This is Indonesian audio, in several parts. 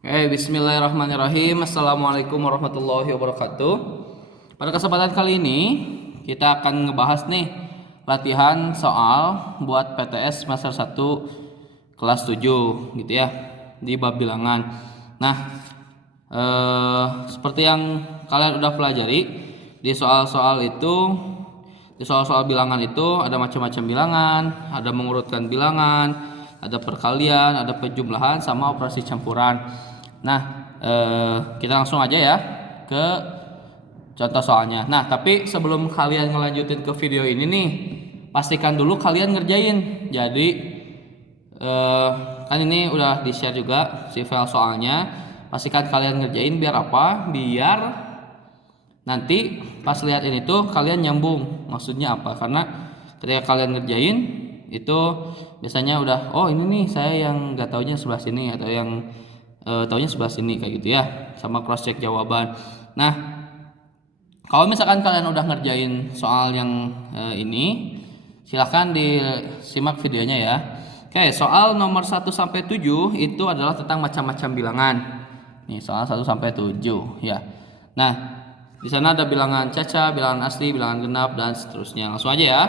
Bismillahirrahmanirrahim. Assalamualaikum warahmatullahi wabarakatuh. Pada kesempatan kali ini kita akan ngebahas nih latihan soal buat PTS semester 1 kelas 7 gitu ya, di bab bilangan. Nah, seperti yang kalian udah pelajari di soal-soal itu, di soal-soal bilangan itu ada macam-macam bilangan, ada mengurutkan bilangan, ada perkalian, ada penjumlahan, sama operasi campuran. Nah, kita langsung aja ya ke contoh soalnya. Nah, tapi sebelum kalian ngelanjutin ke video ini nih, pastikan dulu kalian ngerjain. Jadi kan ini udah di share juga si file soalnya. Pastikan kalian ngerjain biar apa? Biar nanti pas lihat ini tuh kalian nyambung. Maksudnya apa? Karena ketika kalian ngerjain itu biasanya udah, oh ini nih saya yang nggak taunya sebelah sini, atau yang taunya sebelah sini, kayak gitu ya, sama cross check jawaban. Nah, kalau misalkan kalian udah ngerjain soal yang ini, silahkan disimak videonya ya. Oke, soal nomor 1 sampai 7 itu adalah tentang macam-macam bilangan. Nih, soal 1 sampai 7 ya. Nah, di sana ada bilangan caca, bilangan asli, bilangan genap, dan seterusnya. Langsung aja ya.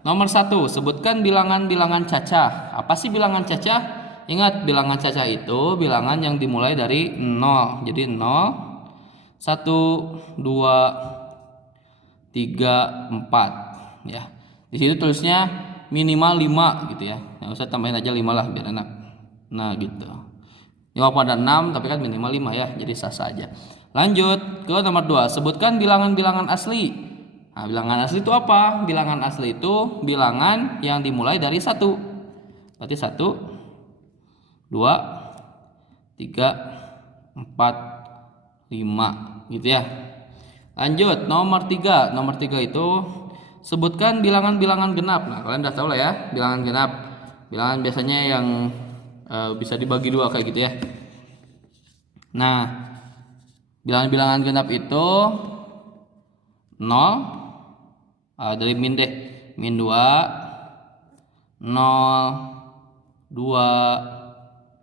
Nomor 1, sebutkan bilangan-bilangan caca. Apa sih bilangan caca? Ingat, bilangan caca itu bilangan yang dimulai dari 0. Jadi 0, 1, 2, 3, 4 ya. Di situ tulisnya minimal 5 gitu ya. Nah, usah tambahin aja 5 lah biar enak. Nah, gitu. 5 pada 6 tapi kan minimal 5 ya. Jadi sah saja. Lanjut ke nomor 2, sebutkan bilangan-bilangan asli. Nah, bilangan asli itu apa? Bilangan asli itu bilangan yang dimulai dari 1. Berarti 1, 2, 3, 4, 5 gitu ya. Lanjut nomor 3. Nomor 3 itu sebutkan bilangan-bilangan genap. Nah, kalian udah tahu lah ya, bilangan genap. Bilangan biasanya yang bisa dibagi dua kayak gitu ya. Nah, bilangan-bilangan genap itu 0, dari min deh, min 2, 0, 2,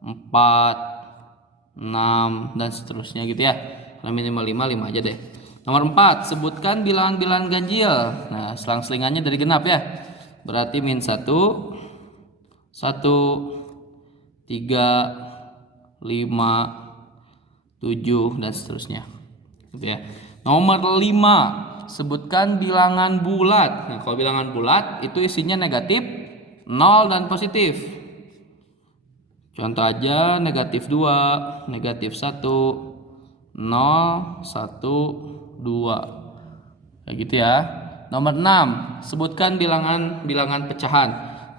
4, 6, dan seterusnya gitu ya. Kalau minimal 5, 5 aja deh. Nomor 4, sebutkan bilangan-bilangan ganjil. Nah, selang-selingannya dari genap ya. Berarti min 1, 1, 3, 5, 7, dan seterusnya gitu ya. Nomor 5, sebutkan bilangan bulat. Nah, kalau bilangan bulat itu isinya negatif, 0, dan positif. Contoh aja negatif 2, negatif 1, 0, 1, 2. Kayak gitu ya. Nomor 6, sebutkan bilangan pecahan.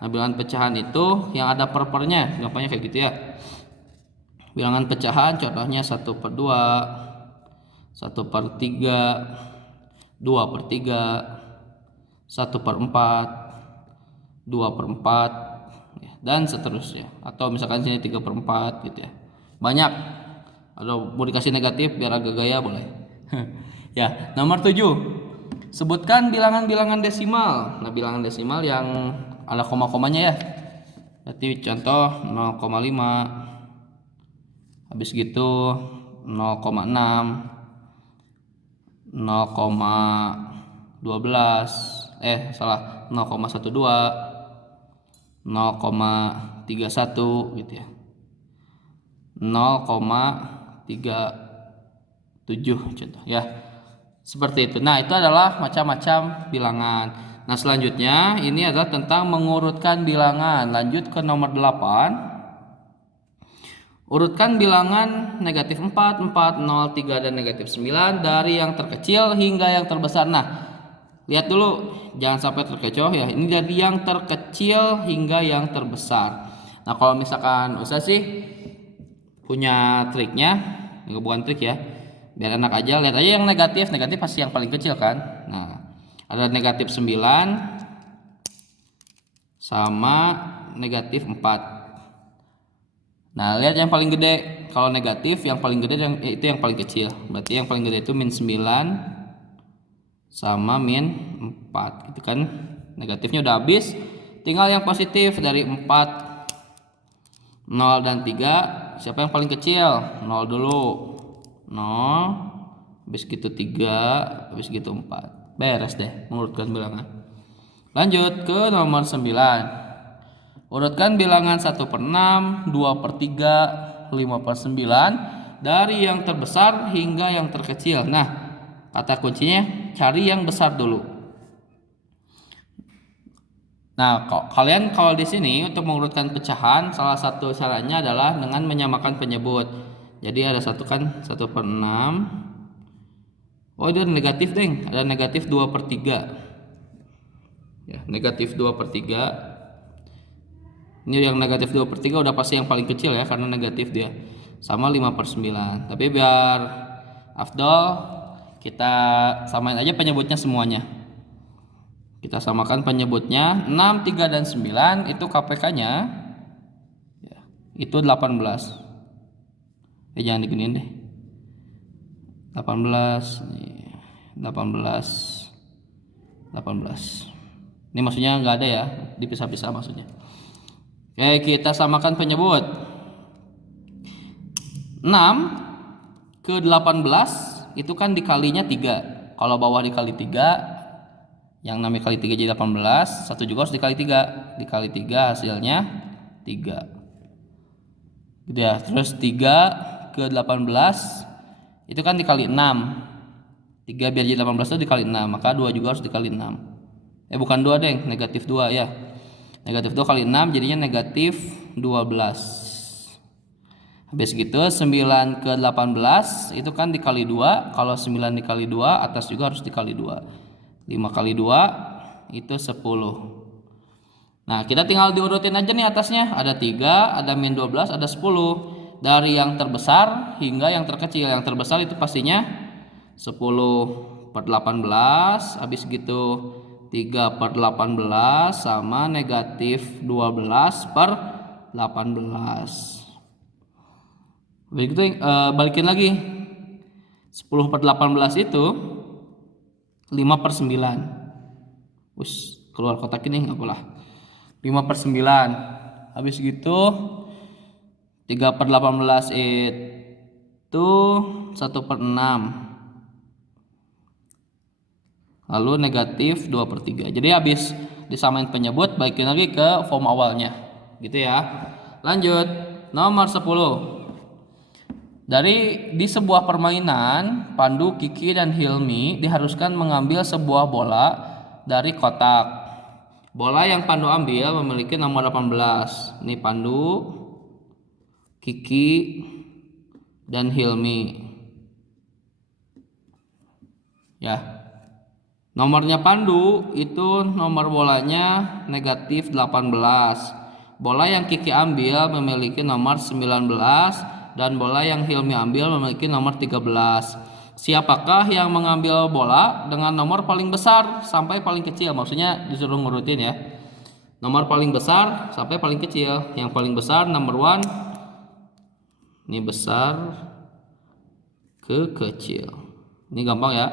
Nah, bilangan pecahan itu yang ada per-pernya, gampangnya kayak gitu ya. Bilangan pecahan contohnya 1/2, 1/3, 2/3, 1/4, 2/4, dan seterusnya. Atau misalkan sini 3/4 gitu ya. Banyak. Atau mau dikasih negatif biar agak gaya boleh. Ya, nomor 7. Sebutkan bilangan-bilangan desimal. Nah, bilangan desimal yang ada koma-komanya ya. Berarti contoh 0,5. Habis gitu 0,6, 0,12, 0,12, 0,31 gitu ya. 0,37 contoh ya. Seperti itu. Nah, itu adalah macam-macam bilangan. Nah, selanjutnya ini adalah tentang mengurutkan bilangan. Lanjut ke nomor 8. Urutkan bilangan negatif 4, 4, 0, 3, dan negatif 9 dari yang terkecil hingga yang terbesar. Nah, lihat dulu, jangan sampai terkecoh ya. Ini dari yang terkecil hingga yang terbesar. Nah, kalau misalkan usah sih punya triknya, bukan trik ya, biar enak aja. Lihat aja yang negatif, negatif pasti yang paling kecil kan. Nah, ada negatif 9 sama negatif 4. Nah, lihat yang paling gede. Kalau negatif yang paling gede itu yang paling kecil. Berarti yang paling gede itu min 9 sama min 4 gitu kan. Negatifnya udah habis. Tinggal yang positif dari 4, 0, dan 3 siapa yang paling kecil? 0 dulu. 0, habis gitu 3, habis gitu 4. Beres deh mengurutkan bilangan. Lanjut ke nomor 9. Urutkan bilangan 1/6, 2/3, 5/9 dari yang terbesar hingga yang terkecil. Nah, kata kuncinya cari yang besar dulu. Nah, kalian kalau di sini untuk mengurutkan pecahan, salah satu caranya adalah dengan menyamakan penyebut. Jadi ada satu kan 1/6. Oh, itu negatif, deng. Ada negatif 2/3. Ya, negatif 2/3. Ini yang negatif 2/3 udah pasti yang paling kecil ya, karena negatif dia. Sama 5/9. Tapi biar afdol, kita samain aja penyebutnya semuanya. Kita samakan penyebutnya. 6, 3, dan 9 itu KPK-nya ya, itu 18. Jangan diginiin deh. 18 nih. 18. Ini maksudnya nggak ada ya, dipisah-pisah maksudnya. Oke, kita samakan penyebut. 6 ke 18 itu kan dikalinya 3. Kalau bawah dikali 3, yang namanya kali 3 jadi 18, 1 juga harus dikali 3. Dikali 3 hasilnya 3. Gitu ya. Terus 3 ke 18 itu kan dikali 6. 3 biar jadi 18 itu dikali 6, maka 2 juga harus dikali 6. Bukan 2, deng, negatif 2 ya. Negatif 2 kali 6 jadinya negatif 12. Habis gitu 9 ke 18 itu kan dikali 2. Kalau 9 dikali 2, atas juga harus dikali 2. 5 kali 2 itu 10. Nah, kita tinggal diurutin aja nih atasnya. Ada 3, ada min 12, ada 10. Dari yang terbesar hingga yang terkecil. Yang terbesar itu pastinya 10/18. Habis gitu 3/18 sama negatif 12/18. Begitu, balikin lagi. 10/18 itu 5/9. Keluar kotak ini apalah. 5/9. Habis gitu 3/18 itu 1/6. Lalu negatif 2/3. Jadi habis disamain penyebut, balikin lagi ke form awalnya. Gitu ya. Lanjut, nomor 10. Di sebuah permainan, Pandu, Kiki, dan Hilmi diharuskan mengambil sebuah bola dari kotak. Bola yang Pandu ambil memiliki nomor 18. Ini Pandu, Kiki, dan Hilmi. Ya. Nomornya Pandu itu nomor bolanya negatif 18. Bola yang Kiki ambil memiliki nomor 19. Dan bola yang Hilmi ambil memiliki nomor 13. Siapakah yang mengambil bola dengan nomor paling besar sampai paling kecil? Maksudnya disuruh ngurutin ya. Nomor paling besar sampai paling kecil. Yang paling besar number 1. Ini besar ke kecil. Ini gampang ya.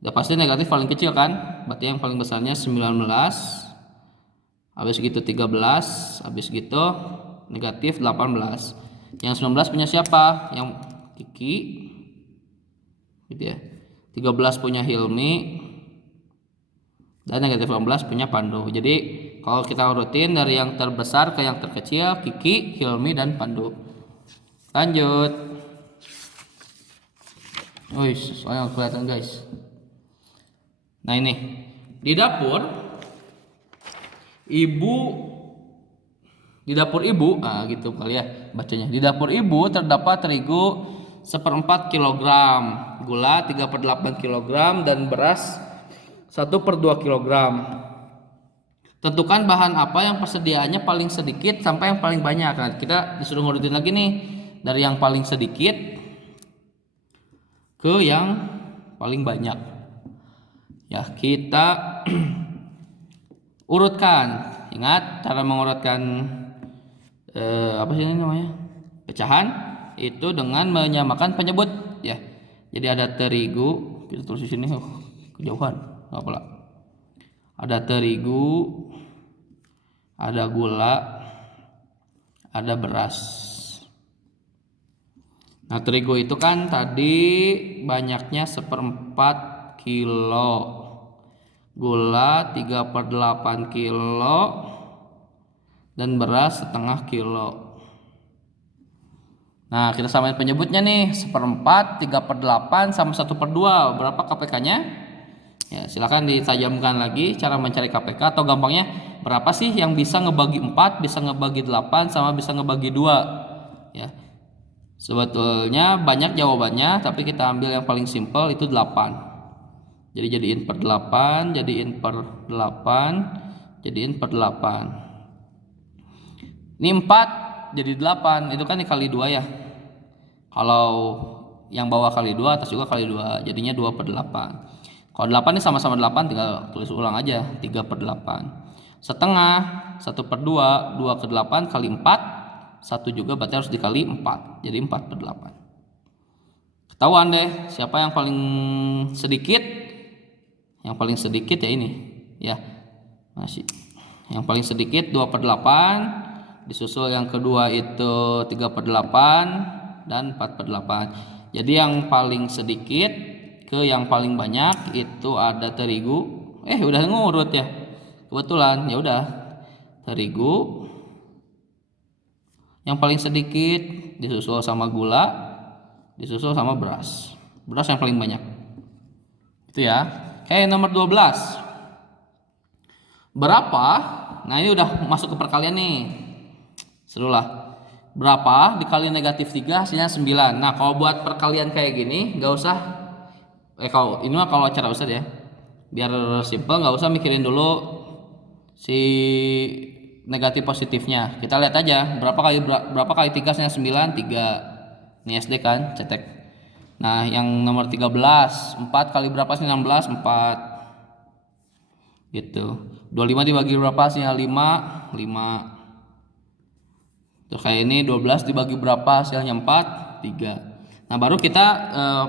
Udah pasti negatif paling kecil kan? Berarti yang paling besarnya 19. Habis gitu 13. Habis gitu negatif 18. Yang 19 punya siapa? Yang Kiki. Gitu ya. 13 punya Hilmi. Dan negatif 18 punya Pandu. Jadi kalau kita urutin dari yang terbesar ke yang terkecil, Kiki, Hilmi, dan Pandu. Lanjut. Soalnya kelihatan guys. Nah ini. Di dapur ibu, gitu kali ya bacanya. Di dapur ibu terdapat terigu 1/4 kg, gula 3/8 kg, dan beras 1/2 kg. Tentukan bahan apa yang persediaannya paling sedikit sampai yang paling banyak. Nah, kita disuruh ngurutin lagi nih dari yang paling sedikit ke yang paling banyak. Ya, kita urutkan. Ingat cara mengurutkan apa sih ini namanya? Pecahan itu dengan menyamakan penyebut ya. Jadi ada terigu, kita tulis di sini kejauhan, enggak apa-apa. Ada terigu, ada gula, ada beras. Nah, terigu itu kan tadi banyaknya 1/4 kilo. Gula 3/8 kilo. Dan beras 1/2 kilo. Nah, kita samain penyebutnya nih. 1/4, 3/8, sama 1/2. Berapa KPK-nya? Ya, silakan ditajamkan lagi cara mencari KPK, atau gampangnya berapa sih yang bisa ngebagi 4, bisa ngebagi 8, sama bisa ngebagi 2. Ya. Sebetulnya banyak jawabannya, tapi kita ambil yang paling simpel, itu 8. Jadi jadiin per 8, jadiin per 8, jadiin per 8. Ini 4 jadi 8, itu kan dikali 2 ya. Kalau yang bawah kali 2, atas juga kali 2, jadinya 2/8. Kalau 8 ini sama-sama 8, tinggal tulis ulang aja, 3/8. Setengah, 1/2, 2/8 kali 4, 1 juga berarti harus dikali 4, jadi 4/8. Ketahuan deh siapa yang paling sedikit. Yang paling sedikit ya ini ya, masih yang paling sedikit 2/8, disusul yang kedua itu 3/8 dan 4/8. Jadi yang paling sedikit ke yang paling banyak itu ada terigu. Udah ngurut ya, kebetulan. Ya udah, terigu yang paling sedikit, disusul sama gula, disusul sama beras. Beras yang paling banyak. Itu ya. Oke, nomor 12. Berapa? Nah, ini udah masuk ke perkalian nih. Seru lah. Berapa dikali negatif 3 hasilnya 9. Nah, kalau buat perkalian kayak gini nggak usah, kalau ini mah kalau cara Ustaz ya, biar simple, nggak usah mikirin dulu si negatif positifnya. Kita lihat aja berapa kali 3 hasilnya 9, 3. Ini SD kan, cetek. Nah, yang nomor 13, 4 kali berapa sih 16? 4. Gitu. 25 dibagi berapa sih 5? 5. Terus kayak ini 12 dibagi berapa hasilnya 4? 3. Nah, baru kita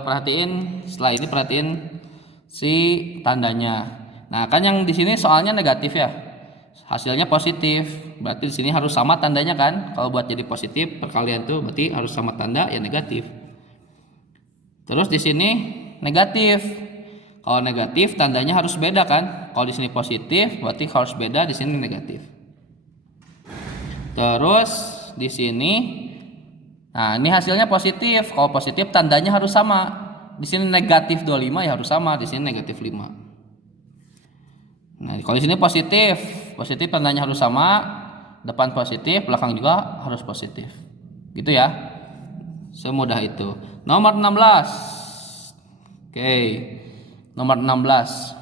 perhatiin, setelah ini perhatiin si tandanya. Nah, kan yang di sini soalnya negatif ya. Hasilnya positif. Berarti di sini harus sama tandanya kan? Kalau buat jadi positif perkalian tuh berarti harus sama tanda ya negatif. Terus di sini negatif. Kalau negatif tandanya harus beda kan? Kalau di sini positif berarti harus beda, di sini negatif. Terus di sini, nah ini hasilnya positif. Kalau positif tandanya harus sama. Di sini negatif 25 ya harus sama, di sini negatif 5. Nah, kalau di sini positif, positif tandanya harus sama. Depan positif, belakang juga harus positif. Gitu ya. Semudah itu. Nomor 16. Oke. Nomor 16.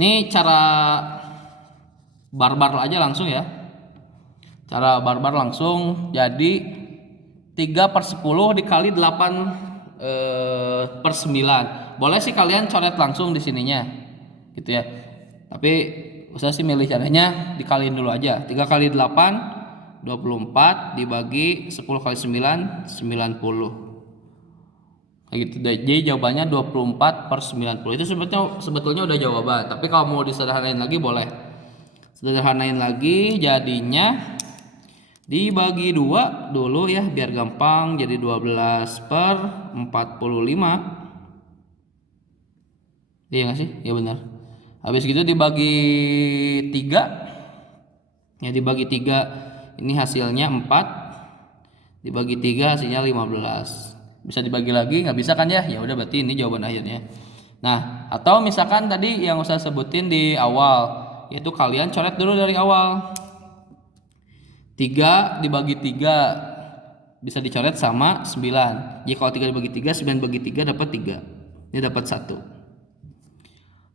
Ini cara barbar aja langsung ya. Cara barbar langsung. Jadi 3/10 dikali 8/9. Boleh sih kalian coret langsung di sininya. Gitu ya. Tapi usah sih milih caranya dikaliin dulu aja. 3 kali 8 24 dibagi 10 kali 9 90. Kayak gitu. Jadi jawabannya 24/90. Itu sebetulnya udah jawaban. Tapi kalau mau disederhanain lagi boleh. Sederhanain lagi jadinya dibagi 2 dulu ya biar gampang, jadi 12/45. Iya nggak sih? Ya benar. Habis gitu dibagi 3. Ya dibagi 3. Ini hasilnya 4, dibagi 3 hasilnya 15. Bisa dibagi lagi, nggak bisa kan ya? Ya udah berarti ini jawaban akhirnya. Nah, atau misalkan tadi yang saya sebutin di awal, yaitu kalian coret dulu dari awal. 3 dibagi 3 bisa dicoret sama 9. Jadi kalau 3 dibagi 3, 9 bagi 3 dapat 3. Ini dapat 1.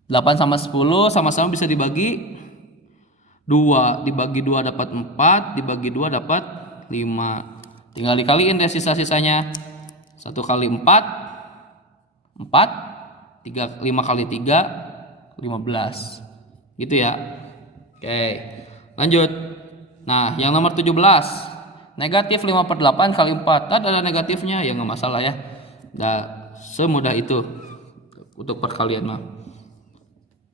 8 sama 10 sama-sama bisa dibagi 2, dibagi 2 dapat 4, dibagi 2 dapat 5. Tinggal dikaliin deh sisa-sisanya. 1 kali 4 4, 5 kali 3 15. Gitu ya. Oke, lanjut. Nah, yang nomor 17. Negatif 5/8 kali 4. Tadi ada negatifnya, ya nggak masalah ya. Nah, semudah itu untuk perkalian mah.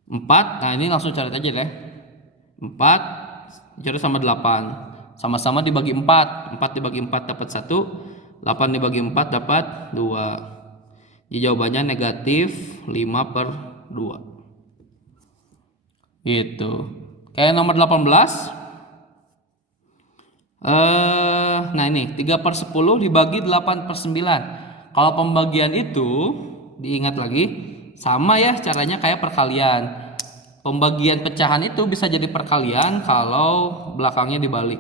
4, nah ini langsung cari aja deh. 4 dicari sama 8. Sama-sama dibagi 4. 4 dibagi 4 dapat 1. 8 dibagi 4 dapat 2. Jadi jawabannya negatif 5/2. Gitu. Kayak nomor 18. Nah ini 3/10 dibagi 8/9. Kalau pembagian itu diingat lagi sama ya caranya kayak perkalian. Pembagian pecahan itu bisa jadi perkalian kalau belakangnya dibalik.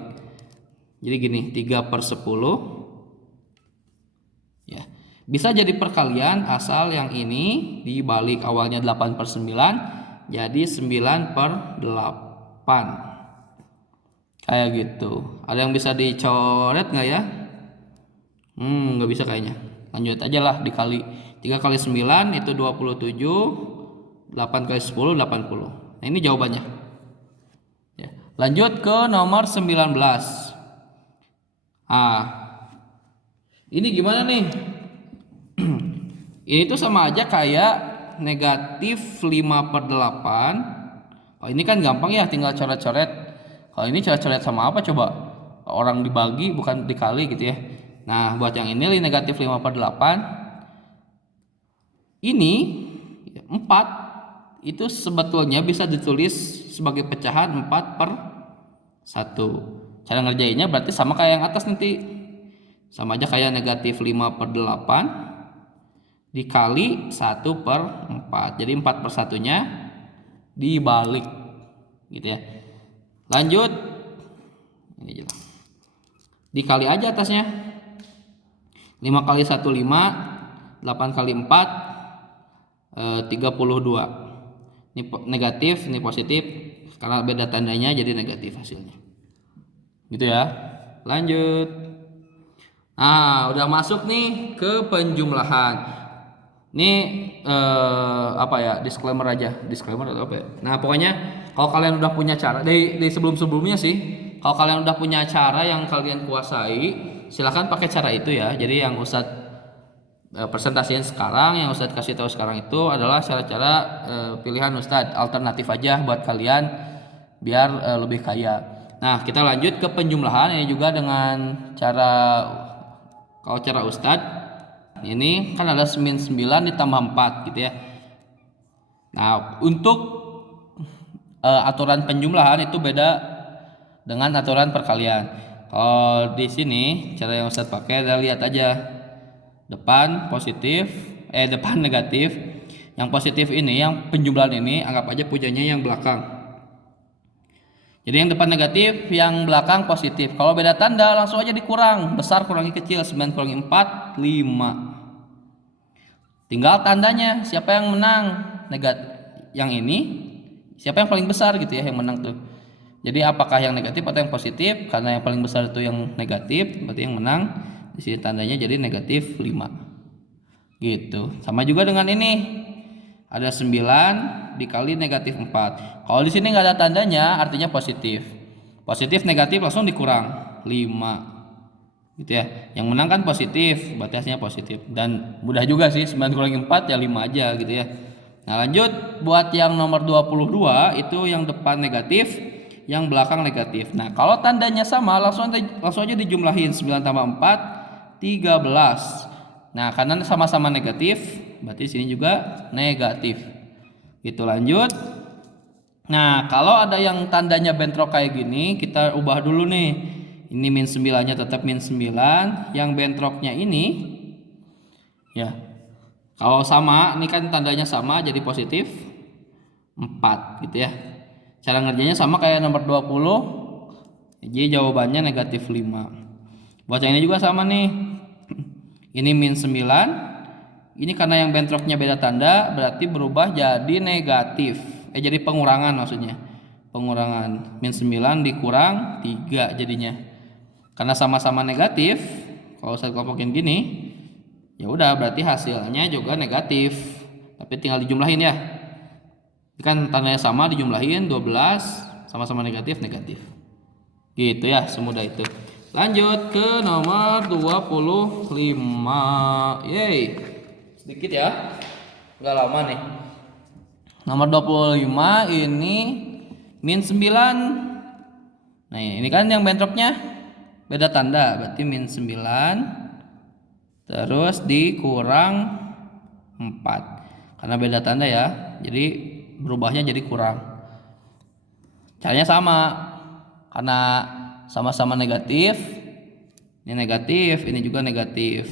Jadi gini, 3/10 ya. Bisa jadi perkalian asal yang ini dibalik, awalnya 8/9 jadi 9/8. Kayak gitu. Ada yang bisa dicoret nggak ya? Nggak bisa kayaknya. Lanjut aja lah, dikali 3 kali 9 itu 27, 8 kali 10 80. Nah ini jawabannya ya. Lanjut ke nomor 19. Ini gimana nih? Ini tuh sama aja kayak negatif 5/8. Oh ini kan gampang ya, tinggal coret-coret. Kalau ini coret-coret sama apa coba? Orang dibagi bukan dikali gitu ya. Nah buat yang ini negatif 5/8. Ini 4 itu sebetulnya bisa ditulis sebagai pecahan 4/1. Cara ngerjainnya berarti sama kayak yang atas nanti. Sama aja kayak negatif 5/8 dikali 1/4. Jadi 4/1-nya dibalik gitu ya. Lanjut. Ini aja lah. Dikali aja atasnya. 5 kali 1 5, 8 kali 4 32. Ini negatif, ini positif. Karena beda tandanya jadi negatif hasilnya. Gitu ya. Lanjut. Nah, udah masuk nih ke penjumlahan. Ini apa ya? Disclaimer aja. Disclaimer atau apa ya? Nah, pokoknya kalau kalian udah punya cara dari sebelum-sebelumnya sih, kalau kalian udah punya cara yang kalian kuasai, silahkan pakai cara itu ya. Jadi yang Ustadz presentasiin sekarang, yang Ustadz kasih tahu sekarang itu adalah cara-cara pilihan Ustadz, alternatif aja buat kalian biar lebih kaya. Nah, kita lanjut ke penjumlahan. Ini juga dengan cara, kalau cara Ustadz ini kan ada min 9 ditambah 4 gitu ya. Nah, untuk aturan penjumlahan itu beda dengan aturan perkalian. Kalau di sini cara yang Ustadz pakai, adalah lihat aja depan positif, depan negatif. Yang positif ini, yang penjumlahan ini anggap aja punyanya yang belakang. Jadi yang depan negatif, yang belakang positif. Kalau beda tanda langsung aja dikurang, besar kurangi kecil, 9 kurangi 4 5. Tinggal tandanya siapa yang menang, negatif yang ini siapa yang paling besar gitu ya, yang menang tuh. Jadi apakah yang negatif atau yang positif? Karena yang paling besar itu yang negatif, berarti yang menang. Di sini tandanya jadi negatif 5. Gitu. Sama juga dengan ini. Ada 9 dikali negatif 4. Kalau di sini nggak ada tandanya, artinya positif. Positif negatif langsung dikurang 5. Gitu ya. Yang menang kan positif, berarti hasilnya positif. Dan mudah juga sih, 9 kurangi 4 ya 5 aja gitu ya. Nah, lanjut buat yang nomor 22 itu yang depan negatif, yang belakang negatif. Nah, kalau tandanya sama langsung aja dijumlahin 9 tambah 4 13. Nah, karena sama-sama negatif, berarti sini juga negatif. Gitu, lanjut. Nah, kalau ada yang tandanya bentrok kayak gini, kita ubah dulu nih. Ini min 9-nya tetap min 9, yang bentroknya ini ya. Kalau sama, ini kan tandanya sama jadi positif 4 gitu ya. Cara ngerjainnya sama kayak nomor 20. Jadi jawabannya negatif 5. Buat yang ini juga sama nih. Ini min 9. Ini karena yang bentroknya beda tanda, berarti berubah jadi negatif. Jadi pengurangan maksudnya. Pengurangan. Min 9 dikurang 3 jadinya. Karena sama-sama negatif, kalau saya kelompokin gini, ya udah berarti hasilnya juga negatif. Tapi tinggal dijumlahin ya. Kan tandanya sama, dijumlahin 12, sama-sama negatif. Gitu ya, semudah itu. Lanjut ke nomor 25. Yeay. Sedikit ya. Enggak lama nih. Nomor 25 ini min 9. Nah, ini kan yang bentroknya beda tanda, berarti min 9 terus dikurang 4 karena beda tanda ya, jadi berubahnya jadi kurang. Caranya sama, karena sama-sama negatif, ini negatif, ini juga negatif,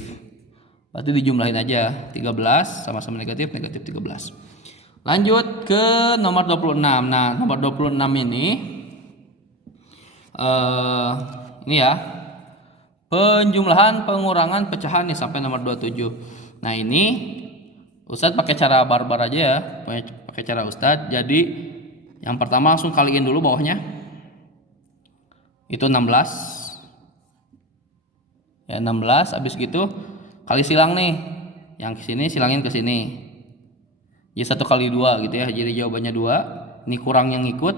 berarti dijumlahin aja. 13 sama-sama negatif, negatif 13. Lanjut ke nomor 26. Nah, nomor 26 ini ya, penjumlahan pengurangan pecahan nih sampai nomor 27. Nah, ini Ustadz pakai cara barbar aja ya, pakai cara Ustadz. Jadi yang pertama langsung kaliin dulu bawahnya, itu 16 ya, 16. Habis gitu kali silang nih, yang kesini silangin ke sini, jadi 1 kali 2 gitu ya, jadi jawabannya 2. Ini kurang yang ikut,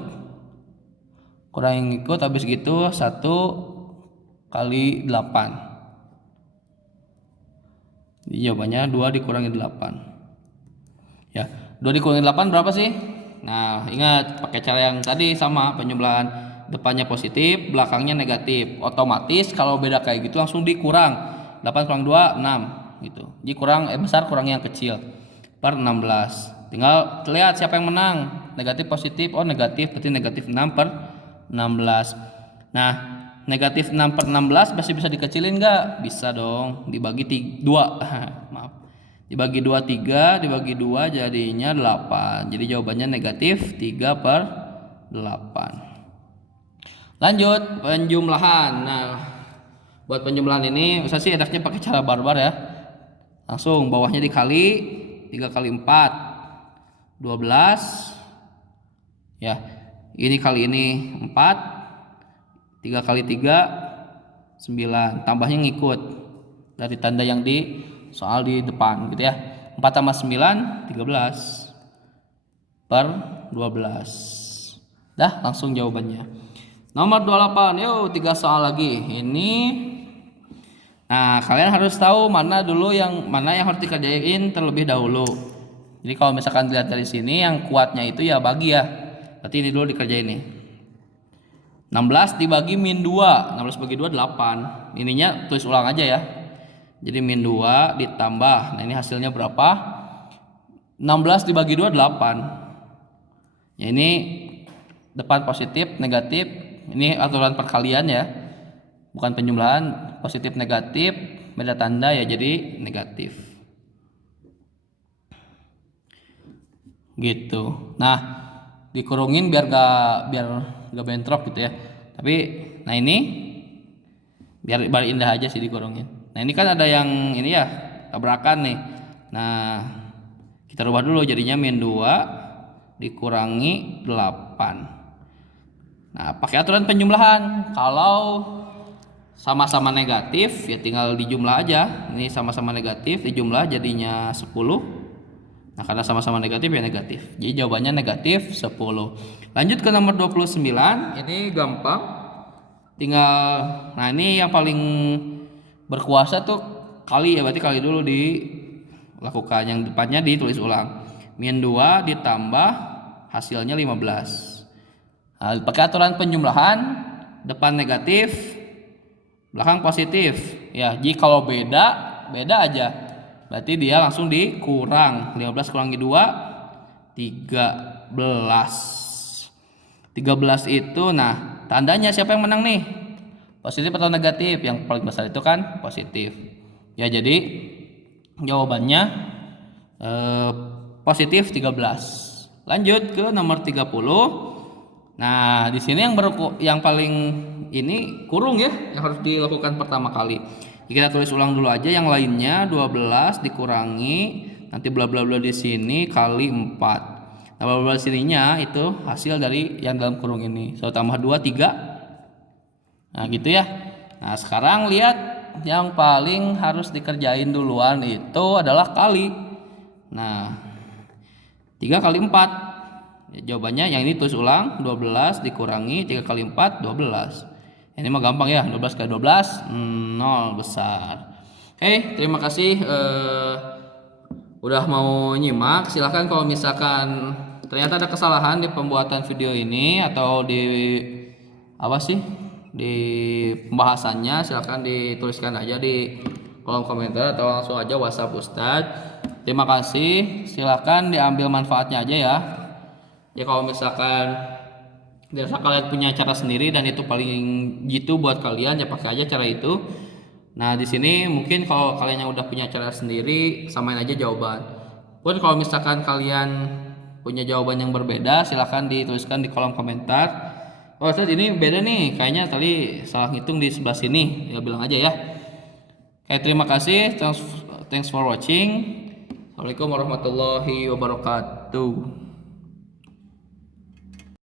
habis gitu 1 kali 8, jadi jawabannya 2 dikurangi 8 ya. 2 dikurangi 8 berapa sih? Nah, ingat pakai cara yang tadi sama, penjumlahan depannya positif, belakangnya negatif. Otomatis kalau beda kayak gitu langsung dikurang. 8 kurang 2 6 gitu. Jadi kurang besar kurang yang kecil per 16. Tinggal lihat siapa yang menang, negatif positif. Oh, negatif, berarti negatif 6 per 16. Nah, negatif 6 per 16 masih bisa dikecilin nggak? Bisa dong, dibagi 2 maaf, dibagi 2 3, dibagi 2 jadinya 8. Jadi jawabannya negatif 3 per 8. Lanjut penjumlahan. Nah, buat penjumlahan ini saya sih enaknya pakai cara barbar ya. Langsung bawahnya dikali 3 kali 4 12 ya. Ini kali ini 4, 3 kali 3 9, tambahnya ngikut dari tanda yang di soal di depan gitu ya. 4 tambah 9 13 per 12. Dah, langsung jawabannya. Nomor 28. Yuk, 3 soal lagi. Ini nah, kalian harus tahu mana yang harus dikerjain terlebih dahulu. Jadi kalau misalkan dilihat dari sini yang kuatnya itu ya bagi ya. Berarti ini dulu dikerjain nih. 16 dibagi min 2. 16 bagi 2 8. Ininya tulis ulang aja ya. Jadi min 2 ditambah. Nah, ini hasilnya berapa? 16 dibagi 2 8. Ya, ini depan positif, negatif. Ini aturan perkalian ya. Bukan penjumlahan, positif negatif beda tanda ya, jadi negatif. Gitu. Nah, dikurungin biar gak bentrok gitu ya. Tapi nah ini biar indah aja sih dikurungin. Nah, ini kan ada yang ini ya, tabrakan nih. Nah, kita rubah dulu jadinya min 2 dikurangi 8. Nah, pakai aturan penjumlahan. Kalau sama-sama negatif ya tinggal dijumlah aja. Ini sama-sama negatif dijumlah jadinya 10. Nah, karena sama-sama negatif ya negatif. Jadi jawabannya negatif 10. Lanjut ke nomor 29. Ini gampang. Tinggal, nah ini yang paling berkuasa tuh kali ya, berarti kali dulu dilakukan. Yang depannya ditulis ulang. Min 2 ditambah hasilnya 15. Nah, pakai aturan penjumlahan, depan negatif, belakang positif. Ya, jadi kalau beda aja. Berarti dia langsung dikurang. 15 kurangi 2 13. 13 itu nah, tandanya siapa yang menang nih? Positif atau negatif? Yang paling besar itu kan positif. Ya, jadi jawabannya positif 13. Lanjut ke nomor 30. Nah, di sini yang paling ini kurung ya, yang harus dilakukan pertama kali. Kita tulis ulang dulu aja yang lainnya. 12 dikurangi nanti bla bla bla di sini kali 4. Nah, bla bla sininya itu hasil dari yang dalam kurung ini. 1 tambah 2 3. Nah, gitu ya. Nah, sekarang lihat yang paling harus dikerjain duluan itu adalah kali. Nah, 3 kali 4. Ya, jawabannya yang ini tulis ulang, 12 dikurangi 3 kali 4 12. Ini mah gampang ya, 12 kali 12 0 besar. Terima kasih udah mau nyimak. Silahkan kalau misalkan ternyata ada kesalahan di pembuatan video ini atau di di pembahasannya, silahkan dituliskan aja di kolom komentar atau langsung aja WhatsApp Ustadz. Terima kasih, silahkan diambil manfaatnya aja ya. Ya kalau misalkan dirasa kalian punya cara sendiri dan itu paling gitu buat kalian, ya pakai aja cara itu. Nah di sini mungkin kalau kalian yang udah punya cara sendiri, samain aja jawaban. Pun kalau misalkan kalian punya jawaban yang berbeda, silahkan dituliskan di kolom komentar. Oh Ustadz ini beda nih, kayaknya tadi salah ngitung di sebelah sini, ya bilang aja ya. Oke, terima kasih, thanks for watching. Assalamualaikum warahmatullahi wabarakatuh.